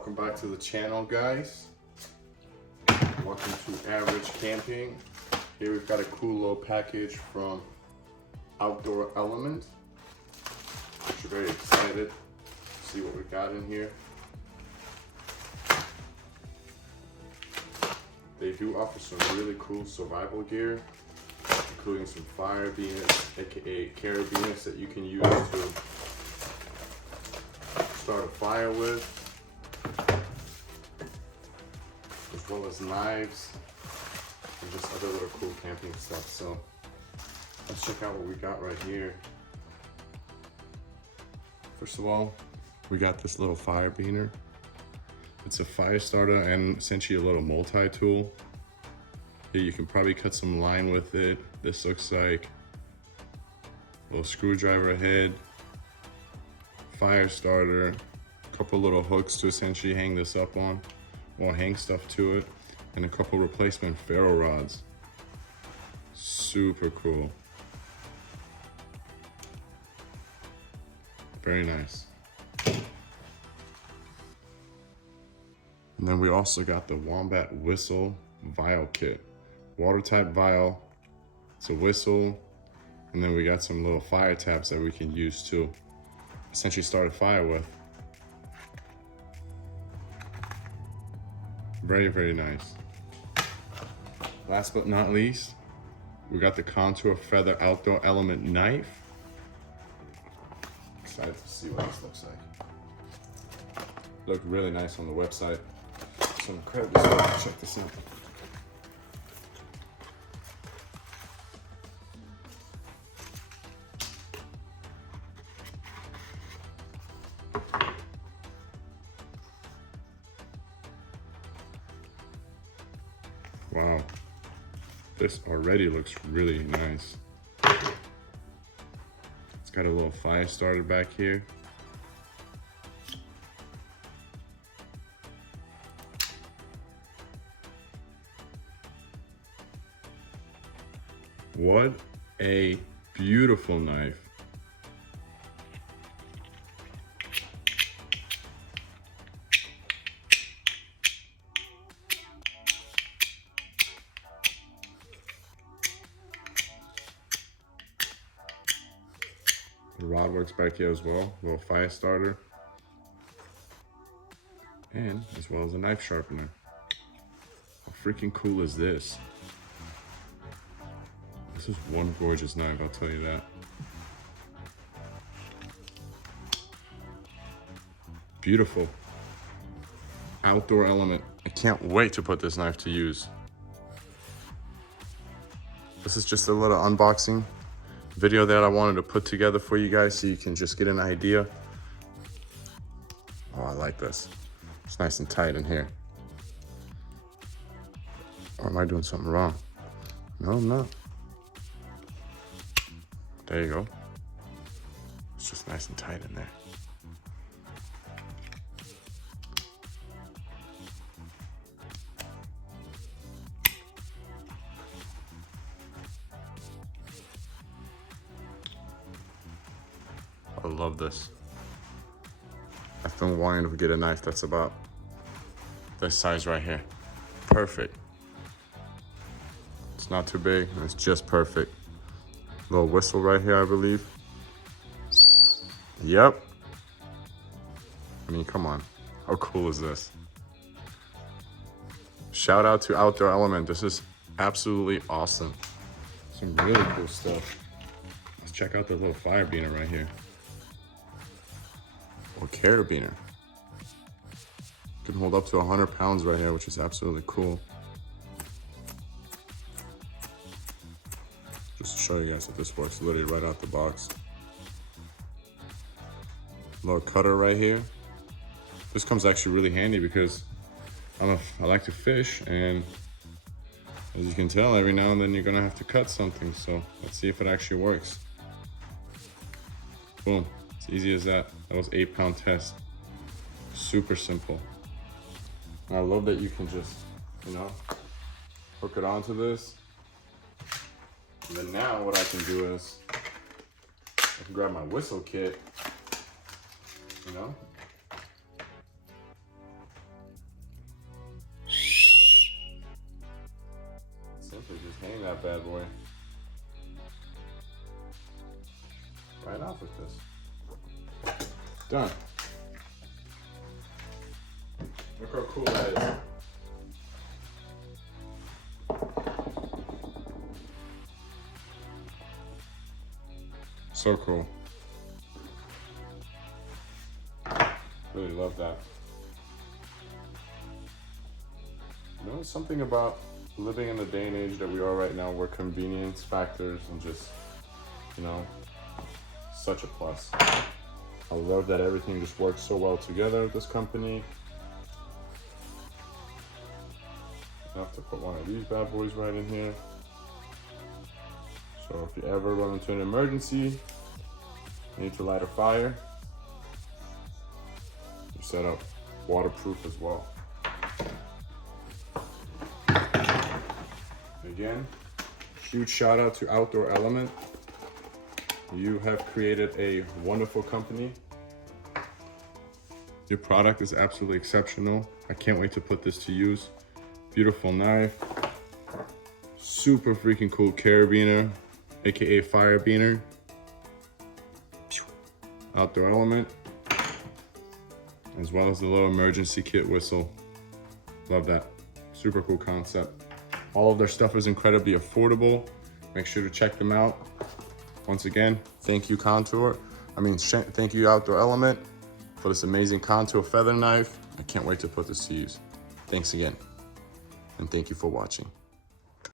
Welcome back to the channel, guys. Welcome to Average Camping. Here we've got a cool little package from Outdoor Element. We're very excited to see what we got in here. They do offer some really cool survival gear, including some Firebiners, aka carabiners, that you can use to start a fire with, as well as knives and just other little cool camping stuff. So let's check out what we got right here. First of all, we got this little Firebiner. It's a fire starter and essentially a little multi-tool. Here you can probably cut some line with it. This looks like a little screwdriver head, fire starter, a couple little hooks to essentially hang this up on or hang stuff to it, and a couple replacement ferro rods. Super cool. Very nice. And then we also got the Wombat whistle vial kit. Water type vial, it's a whistle, and then we got some little fire taps that we can use to essentially start a fire with. Very, very nice. Last but not least, we got the Contour Feather Outdoor Element knife. Excited to see what this looks like. Looked really nice on the website. So incredibly stoked. Check this out. Wow, this already looks really nice. It's got a little fire starter back here. What a beautiful knife. The rod works back here as well, a little fire starter, and as well as a knife sharpener. How freaking cool is this? This is one gorgeous knife, I'll tell you that. Beautiful. Outdoor Element. I can't wait to put this knife to use. This is just a little unboxing video that I wanted to put together for you guys so you can just get an idea. Oh, I like this. It's nice and tight in here. Or am I doing something wrong? No, I'm not. There you go. It's just nice and tight in there. I love this. I've been wanting to get a knife that's about this size right here. Perfect. It's not too big, and it's just perfect. Little whistle right here, I believe. Yep. I mean, come on. How cool is this? Shout out to Outdoor Element. This is absolutely awesome. Some really cool stuff. Let's check out the little Firebiner right here. Or carabiner. Can hold up to 100 pounds right here, which is absolutely cool. Just to show you guys that this works literally right out the box. Little cutter right here. This comes actually really handy because I like to fish, and as you can tell, every now and then you're gonna have to cut something. So let's see if it actually works. Boom. It's easy as that. That was 8-pound test. Super simple. And I love that you can just, hook it onto this. And then now what I can do is I can grab my whistle kit, hang that bad boy right off with this. Done. Look how cool that is. So cool. Really love that. You know, something about living in the day and age that we are right now where convenience factors and just, you know, such a plus. I love that everything just works so well together at this company. I have to put one of these bad boys right in here. So if you ever run into an emergency, need to light a fire, you set up waterproof as well. Again, huge shout out to Outdoor Element. You have created a wonderful company. Your product is absolutely exceptional. I can't wait to put this to use. Beautiful knife. Super freaking cool carabiner, aka Firebiner. Outdoor Element. As well as the little emergency kit whistle. Love that. Super cool concept. All of their stuff is incredibly affordable. Make sure to check them out. Once again, thank you thank you Outdoor Element for this amazing contour feather knife. I can't wait to put this to use. Thanks again, and thank you for watching.